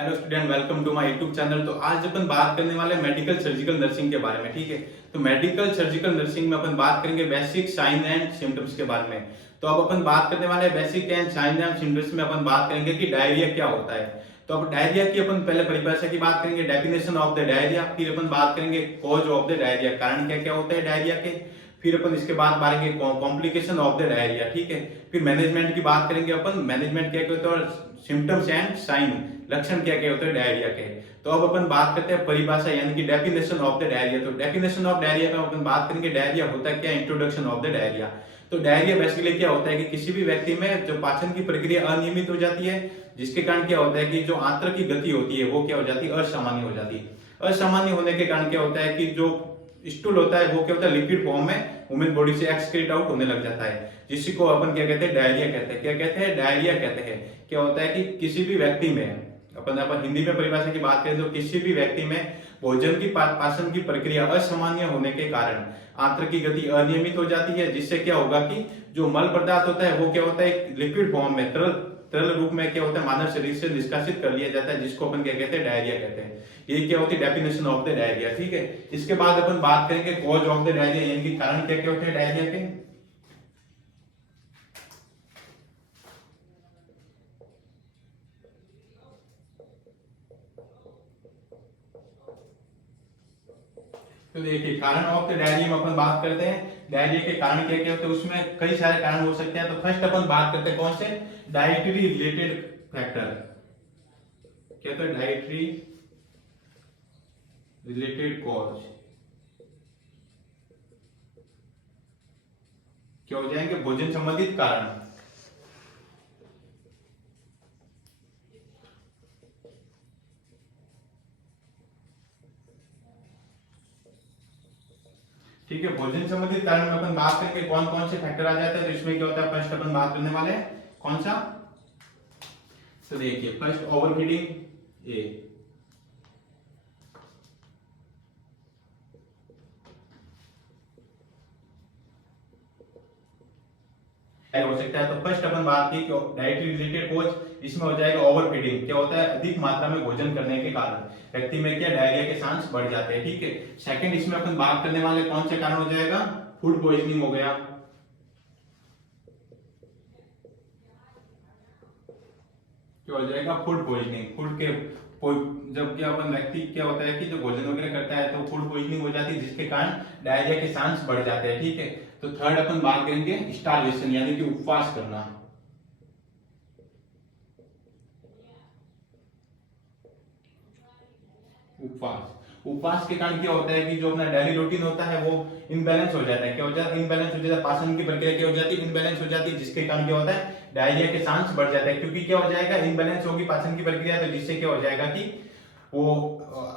Hello student, welcome to my YouTube channel. तो आज अपन बात करने वाले हैं मेडिकल सर्जिकल नर्सिंग के बारे में। ठीक है, तो मेडिकल सर्जिकल नर्सिंग में अपन बात करेंगे बेसिक साइन एंड सिम्टम्स के बारे में। तो अब अपन बात करने वाले हैं basic and sign and symptoms में अपन बात करेंगे कि डायरिया क्या होता है। तो अब डायरिया की अपन पहले परिभाषा की बात करेंगे, डेफिनेशन ऑफ द डायरिया। फिर अपन बात करेंगे कॉज ऑफ द डायरिया, कारण क्या क्या होता है डायरिया के। फिर अपन इसके बाद बारेंगे कॉम्प्लिकेशन ऑफ द डायरिया। ठीक है, फिर मैनेजमेंट की बात करेंगे अपन, मैनेजमेंट क्या क्या होता है और सिम्टम्स एंड साइन, लक्षण क्या क्या होते हैं डायरिया के। तो अब अपन बात करते हैं परिभाषा यानी कि डेफिनेशन ऑफ द डायरिया। तो डेफिनेशन ऑफ डायरिया में अपन बात करेंगे डायरिया होता है क्या, इंट्रोडक्शन ऑफ द डायरिया। तो डायरिया बेसिकली क्या होता है कि किसी भी व्यक्ति में जो पाचन की प्रक्रिया अनियमित हो जाती है, जिसके कारण क्या होता है कि जो आंत्र की गति होती है वो क्या हो जाती है, असामान्य हो जाती है। असामान्य होने के कारण क्या होता है कि जो स्टूल होता है वो क्या होता है, लिक्विड फॉर्म में ह्यूमन बॉडी से एक्सक्रीट आउट होने लग जाता है, जिसको अपन क्या कहते हैं, डायरिया कहते हैं। क्या कहते हैं, डायरिया कहते हैं। क्या होता है कि किसी भी व्यक्ति में, अपन हिंदी में परिभाषा की बात करें तो किसी भी व्यक्ति में भोजन की पाचन की प्रक्रिया असामान्य होने के कारण आंत्र की गति अनियमित हो जाती है, जिससे क्या होगा कि जो मल पदार्थ होता है वो क्या होता है, लिक्विड फॉर्म में तरल तरल रूप में क्या होता है मानव शरीर से निष्कासित कर लिया जाता है, जिसको अपन क्या कहते हैं, डायरिया कहते हैं। ये क्या होती है, डेफिनेशन ऑफ द डायरिया। ठीक है, इसके बाद अपन बात करेंगे कॉज ऑफ द डायरिया यानी कि कारण क्या क्या होते हैं डायरिया के। तो देखिए, कारण ऑफ द डायरिया में अपन बात करते हैं डायरिया के कारण क्या क्या होते हैं, उसमें कई सारे कारण हो सकते हैं। तो फर्स्ट अपन बात करते हैं कौन से, डाइटरी रिलेटेड फैक्टर। क्या तो डाइटरी रिलेटेड कॉज क्या हो जाएंगे, भोजन संबंधित कारण। ठीक है, भोजन संबंधित कारण में अपन बात करेंगे कौन कौन से फैक्टर आ जाते हैं। तो इसमें क्या होता है, फर्स्ट अपन बात करने वाले हैं कौन सा, तो देखिए फर्स्ट ओवर फीडिंग ए, हो सकता है। तो फर्स्ट अपन बात की डाइटरी रिलेटेड कोज, इसमें हो जाएगा ओवर फीडिंग। क्या होता है, अधिक मात्रा में भोजन करने के कारण व्यक्ति में क्या डायरिया के चांस बढ़ जाते हैं। ठीक है, सेकंड इसमें अपन बात करने वाले कौन से कारण हो जाएगा, फूड पॉइजनिंग हो गया। क्या हो जाएगा, फूड पॉइजनिंग। फूड के जब क्या अपन व्यक्ति क्या होता है कि जो भोजन वगैरह करता है तो फूड पॉइजनिंग हो जाती है, जिसके कारण डायरिया के चांस बढ़ जाते हैं। ठीक है, तो थर्ड अपन बात करेंगे स्टारवेशन यानी कि उपवास करना। उपवास, उपवास के कारण क्या होता है कि जो अपना डेली रूटीन होता है वो इनबैलेंस हो जाता है। क्या हो जाता है, इनबैलेंस हो जाता है, पाचन की प्रक्रिया क्या हो जाती है, इनबैलेंस हो जाती है, जिसके कारण क्या होता है, डायरिया के चांस बढ़ जाता है। क्योंकि क्या हो जाएगा, इनबैलेंस होगी पाचन की प्रक्रिया, तो जिससे क्या हो जाएगा कि वो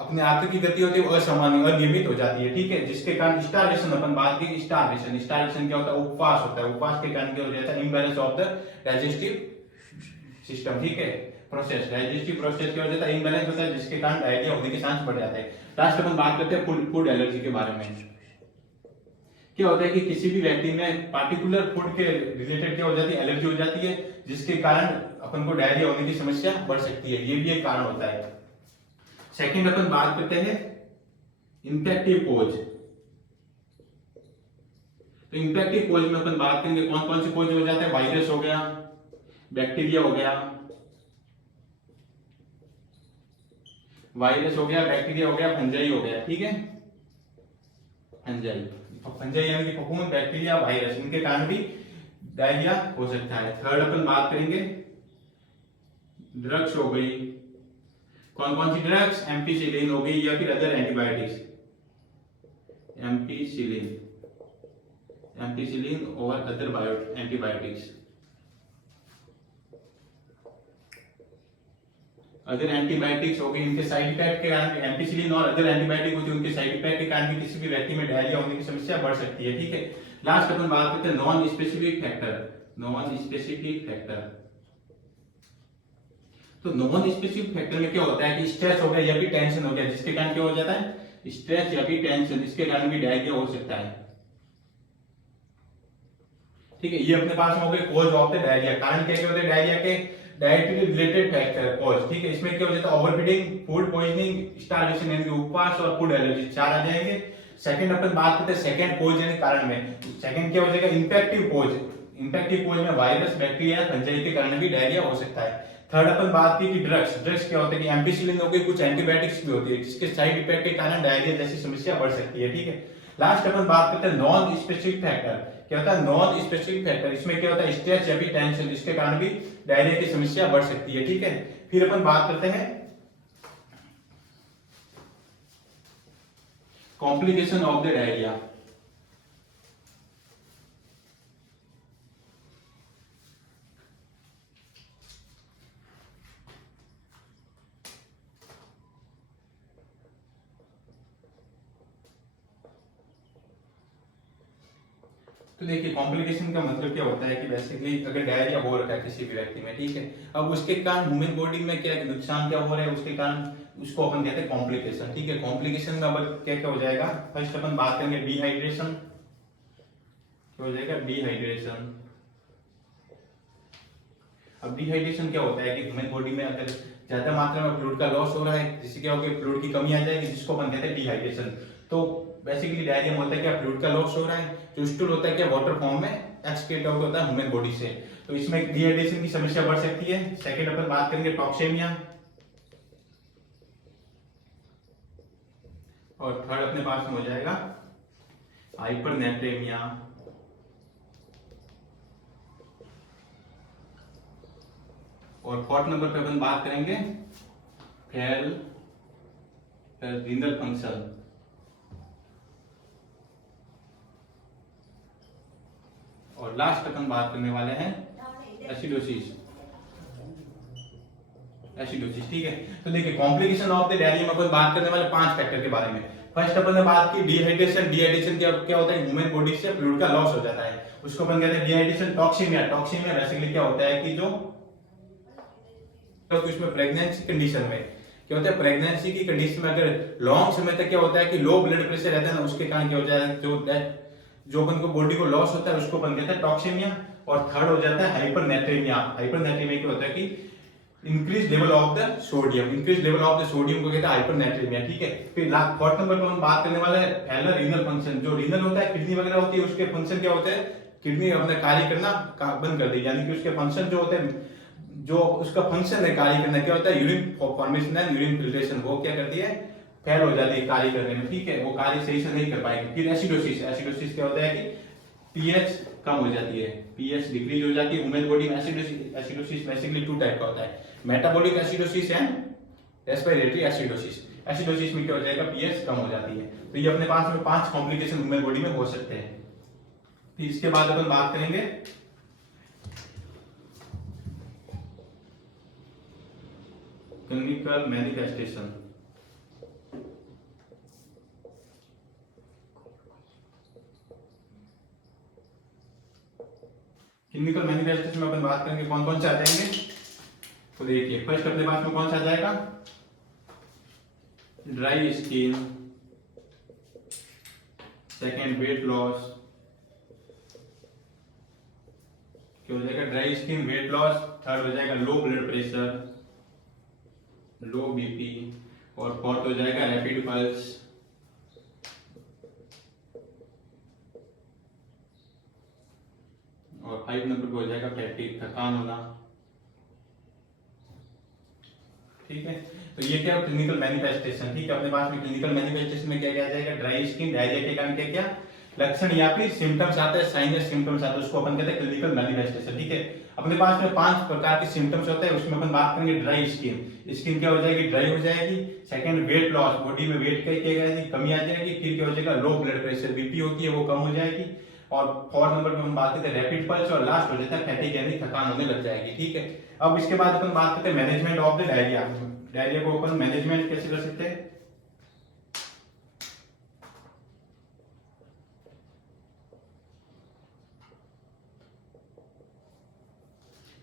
अपने आंत्र की गति होती है वो असामान्य अनियमित हो जाती है। ठीक है, जिसके कारण स्टारवेशन, अपन बात की स्टारवेशन, स्टारवेशन क्या होता है, उपवास होता है। उपवास के कारण क्या हो जाता है, imbalance of the digestive system. ठीक है, प्रोसेस, डाइजेस्टिव प्रोसेस क्या हो जाता है, इम्बैलेंस होता है, जिसके कारण डायरिया होने के चांस बढ़ जाते हैं। लास्ट अपन बात करते हैं फूड एलर्जी के बारे में। क्या होता है कि किसी भी व्यक्ति में पार्टिकुलर फूड के रिलेटेड क्या हो जाती है, एलर्जी हो जाती है, जिसके कारण अपन को डायरिया होने की समस्या बढ़ सकती है। ये भी एक कारण होता है। सेकंड अपन बात करते हैं इंफेक्टिव कोज। तो इंफेक्टिव कोज में अपन बात करेंगे कौन कौन से कोज हो जाते हैं, वायरस हो गया, बैक्टीरिया हो गया, वायरस हो गया, बैक्टीरिया हो गया, फंजाई हो गया। ठीक है, फंजाई, फंजाई यानी कि फफूंद, बैक्टीरिया, वायरस, इनके कारण भी डायरिया हो सकता है। थर्ड अपन बात करेंगे ड्रग्स हो गई, कौन कौन सी ड्रग्स, एम्पीसिलिन हो गई या फिर अदर एंटीबायोटिक्स, एम्पीसिलिन, एम्पीसिलिन और अदर एंटीबायोटिक्स। अदर एंटीबायोटिक्स हो गई, इनके साइड इफेक्ट के कारण, एम्पीसिलिन और अदर एंटीबायोटिक होती है, उनके साइड इफेक्ट के कारण भी किसी भी व्यक्ति में डायरिया होने की समस्या बढ़ सकती है। ठीक है, लास्ट अपन बात करते हैं non specific factor. Non specific factor, तो नॉन स्पेसिफिक फैक्टर में क्या होता है कि स्ट्रेस हो गया या फिर टेंशन हो गया, जिसके कारण क्या हो जाता है, स्ट्रेस या फिर टेंशन, इसके कारण भी डायरिया हो सकता है। ठीक है, ये अपने पास में हो गए कॉज ऑफ द डायरिया, कारण क्या क्या होते हैं डायरिया के। डाइटरी रिलेटेड फैक्टर कॉज, ठीक है। इसमें क्या हो जाता है, ओवरफीडिंग, फूड पॉइजनिंग, स्टारवेशन यानी कि उपवास, और फूड एलर्जी, 4 आ जाएंगे। सेकंड अपन बात करते हैं सेकंड कॉज यानी कारण में। सेकंड क्या हो जाएगा, इन्फेक्टिव कॉज। इन्फेक्टिव कॉज में वायरस, बैक्टीरिया, फंजाई के कारण भी डायरिया हो सकता है। थर्ड अपन बात की कि ड्रग्स। ड्रग्स क्या होता है कि एम्पिसिलिन हो गई, कुछ एंटीबायोटिक्स भी होती है जिसके साइड इफेक्ट के कारण डायरिया जैसी समस्या बढ़ सकती है, ठीक है। लास्ट अपन बात करते हैं नॉन स्पेसिफिक फैक्टर। क्या होता है नॉन स्पेसिफिक फैक्टर, इसमें क्या होता है स्ट्रेस या भी टेंशन, जिसके कारण भी डायरिया की समस्या बढ़ सकती है, ठीक है। फिर अपन बात करते हैं कॉम्प्लिकेशन ऑफ द डायरिया। तो देखिए कॉम्प्लिकेशन का मतलब क्या होता है कि बेसिकली अगर डायरिया हो रखा है किसी भी व्यक्ति में, ठीक है, अब उसके कारण ह्यूमन बॉडी में क्या नुकसान क्या हो रहा है, उसके कारण उसको अपन कहते हैं कॉम्प्लिकेशन, ठीक है। कॉम्प्लिकेशन में अब क्या क्या हो जाएगा, फर्स्ट अपन बात करेंगे डिहाइड्रेशन। क्या हो जाएगा, डिहाइड्रेशन। अब डिहाइड्रेशन क्या होता है कि ह्यूमन बॉडी में अगर ज्यादा मात्रा में फ्लूइड का लॉस हो रहा है, जिससे क्या होगा फ्लूइड की कमी आ जाएगी, जिसको अपन कहते हैं डिहाइड्रेशन। तो बेसिकली डायरिया में होता है क्या, फ्लूइड का लॉस हो रहा है, जो स्टूल होता है क्या वाटर फॉर्म में एक्सक्रीट आउट होता है ह्यूमन बॉडी से, तो इसमें डिहाइड्रेशन की समस्या बढ़ सकती है। सेकंड अपन बात करेंगे टॉक्सेमिया, और थर्ड अपने पास में हो जाएगा हाइपरनेट्रेमिया, और फोर्थ नंबर पे अपन बात करेंगे फेल रीनल फंक्शन। और लास्ट अपन बात करने वाले हैं एसिडोसिस। एसिडोसिस, ठीक है। तो देखिए कॉम्प्लिकेशन ऑफ द डायरिया में अपन बात करने वाले 5 फैक्टर के बारे में। फर्स्ट अपन ने बात की डिहाइड्रेशन। डिहाइड्रेशन क्या क्या होता है, ह्यूमन बॉडी से फ्लूइड का लॉस हो जाता है, उसको अपन कहते हैं डिहाइड्रेशन। टॉक्सीमिया, टॉक्सीमिया बेसिकली क्या होता है कि जो तो उसमें प्रेगनेंसी कंडीशन में क्या होता है, प्रेगनेंसी की कंडीशन में अगर लॉन्ग समय तक क्या होता है कि लो ब्लड प्रेशर रहता है ना, उसके कारण क्या हो जाता है जो अपन को बॉडी को लॉस होता है उसको अपन कहते हैं टॉक्सीमिया। और थर्ड हो जाता है हाइपरनेट्रेमिया। हाइपरनेट्रेमिया क्या होता है कि increase level of the sodium, increase level of the sodium को कहते हैं हाइपरनेट्रेमिया, ठीक है। फिर फोर्थ नंबर पर हम बात करने वाले हैं फेलर रीनल फंक्शन। जो रीनल होता है किडनी वगैरह होती है, उसके फंक्शन क्या होते हैं, किडनी अपना कार्य करना बंद कर दी, यानी कि उसके फंक्शन जो होते हैं, जो उसका फंक्शन है कार्य करना, क्या होता है urine formation and urine filtration, वो क्या करती है फेल हो जाती है कार्य करने में, ठीक है, वो कार्य सही से नहीं कर पाएगी। फिर एसिडोसिस। एसिडोसिस क्या होता है कि पीएच कम हो जाती है, पीएच डिक्रीज हो जाती है ह्यूमन बॉडी में। एसिडोसिस, एसिडोसिस बेसिकली 2 टाइप का होता है, metabolic acidosis and respiratory acidosis. Acidosis में क्या हो जाएगा, पीएच कम हो जाती है। तो ये अपने पास में 5 कॉम्प्लिकेशन ह्यूमन बॉडी में हो सकते हैं। फिर इसके बाद अपन बात करेंगे क्लिनिकल मैनिफेस्टेशन। क्लिनिकल मैनिफेस्टेशन में अपन बात करेंगे कौन कौन से आ जाएंगे। तो देखिए फर्स्ट अपने पास में कौन सा आ जाएगा, dry skin, second weight loss, क्या हो जाएगा dry skin, weight loss. Third हो जाएगा लो ब्लड प्रेशर, लो बीपी, और फोर्थ हो जाएगा रैपिड पल्स, और 5 नंबर पे हो जाएगा फैटिग, थकान होना, ठीक है। तो ये क्या क्लिनिकल मैनिफेस्टेशन, ठीक है। अपने पास में क्लिनिकल मैनिफेस्टेशन में क्या क्या आ जाएगा, ड्राई स्किन, डायरिया के कारण क्या क्या लक्षण या फिर सिम्टम्स आते हैं, साइन या सिम्टम्स आते हैं, उसको अपन कहते हैं क्लिनिकल मैनिफेस्टेशन, ठीक है। अपने पास में 5 प्रकार के सिम्टम्स होते हैं, उसमें अपन बात करेंगे ड्राई स्किन। स्किन क्या हो जाएगी, ड्राई हो जाएगी। सेकंड वेट लॉस, बॉडी में वेट क्या जाएगी, कमी आ जाएगी। फिर क्या हो जाएगा, लो ब्लड प्रेशर, बीपी होती है वो कम हो जाएगी। और 4 नंबर पे हम बात करते हैं रैपिड पल्स, और लास्ट हो जाता है फैटिग यानी थकान होने लग जाएगी, ठीक है। अब इसके बाद अपन बात करते हैं management of the diarrhoea. Diarrhoea को अपन मैनेजमेंट कैसे कर सकते हैं।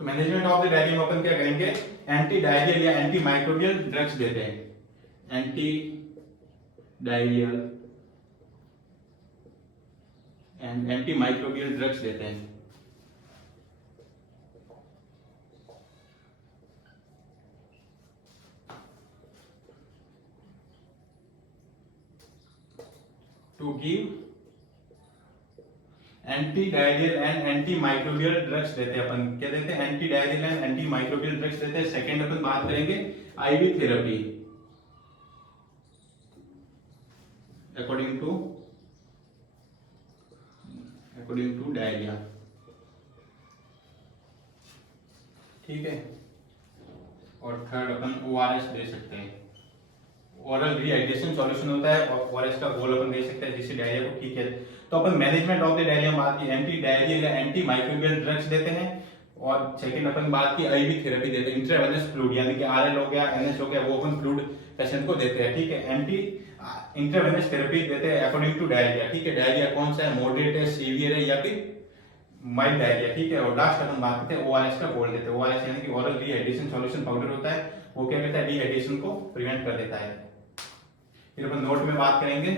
तो मैनेजमेंट ऑफ द डायरिया में अपन क्या करेंगे, एंटी डायरियल या एंटी माइक्रोबियल ड्रग्स देते हैं। Anti diarrhoeal and anti microbial drugs देते हैं। To give anti diarrhoeal and anti microbial drugs देते हैं अपन, क्या देते हैं, anti diarrhoeal and anti microbial drugs देते हैं। सेकंड अपन बात करेंगे IV therapy according to diarrhoea, ठीक है। और थर्ड अपन ओआरएस दे सकते हैं, ओरल रिहाइड्रेशन सॉल्यूशन होता है, और ओआरएस का घोल अपन दे सकते हैं जिससे डायरिया को ठीक है। तो अपन मैनेजमेंट ऑफ द डायरिया बात की, एंटी डायरियल या एंटी माइक्रोबियल ड्रग्स देते हैं। और सेकंड अपन बात की आईवी थेरेपी देते हैं, इंट्रावेनस फ्लूइड यानी कि आरएल हो गया, एनएस हो गया, वो अपन फ्लूइड पेशेंट को देते हैं, ठीक है। एंटी इंट्रावेनस थेरेपी देते हैं अकॉर्डिंग टू डायरिया, ठीक है। डायरिया कौन सा है, मॉडरेट है, सीवियर है या फिर माइल्ड डायरिया, ठीक है। और लास्ट अपन बात करते हैं ओआरएस का घोल देते हैं। ओआरएस यानी कि ओरल रिहाइड्रेशन सॉल्यूशन पाउडर होता है, वो क्या करता है, डिहाइड्रेशन को प्रिवेंट कर देता है। फिर अपन नोट में बात करेंगे,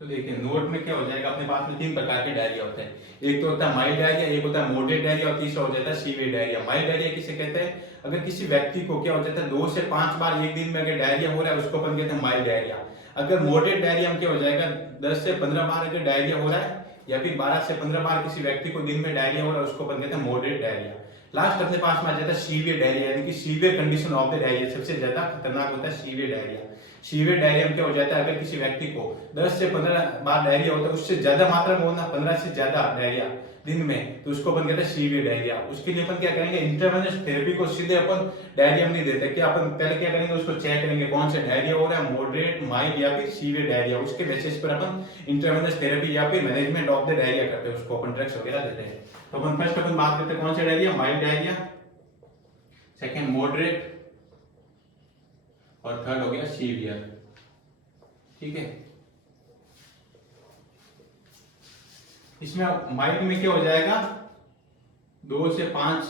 तो देखिए नोट में क्या हो जाएगा, अपने पास में 3 प्रकार के डायरिया होते हैं। एक तो होता है माइल्ड डायरिया, एक होता है मॉडरेट डायरिया, और तीसरा हो जाता है सीवियर डायरिया। माइल्ड डायरिया किसे कहते हैं, अगर किसी व्यक्ति को क्या हो जाता है 2 से 5 बार एक दिन में अगर डायरिया हो रहा है उसको अपन कहते हैं माइल्ड डायरिया। अगर मॉडरेट डायरिया में क्या हो जाएगा 10 से 15 बार अगर डायरिया हो रहा है या फिर 12 से 15 बार किसी व्यक्ति को दिन में डायरिया हो रहा है उसको अपन कहते हैं मॉडरेट डायरिया। लास्ट अपने पास में आ जाता है सीवियर डायरिया, यानी कि severe condition of the diarrhoea, सबसे ज्यादा खतरनाक होता है सीवियर डायरिया। सीवियर डायरिया में क्या हो जाता है, अगर किसी व्यक्ति को 10 से 15 बार डायरिया होता है, उससे ज्यादा मात्रा में होना, 15 से ज्यादा डायरिया दिन में, तो उसको अपन कहते हैं सीवियर डायरिया। उसके लिए अपन क्या करेंगे, इंट्रावेनस थेरेपी को सीधे अपन डायरिया में नहीं देते, क्या अपन पहले क्या करेंगे, उसको चेक करेंगे कौन सा डायरिया हो रहा है, मॉडरेट, माइल्ड या फिर सीवियर डायरिया। उसके बेसिस पर अपन इंट्रावेनस थेरेपी या फिर मैनेजमेंट ऑफ द डायरिया करते हैं, उसको अपन ड्रग्स वगैरह देते हैं। तो अपन फर्स्ट अपन बात करते हैं कौन सा diarrhoea, mild diarrhoea, second moderate, और थर्ड हो गया सीवियर, ठीक है। इसमें माइल्ड में क्या हो जाएगा, 2 से 5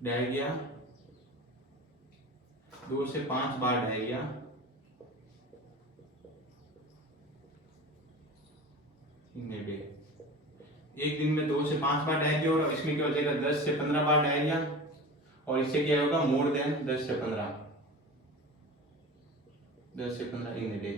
डायरिया, 2 से 5 बार डायरिया इन ए डे, एक दिन में 2 से 5 बार डायरिया होगा। इसमें क्या हो जाएगा 10 से 15 बार डायरिया, और इससे क्या होगा मोर देन 10 से 15 इन ए डे।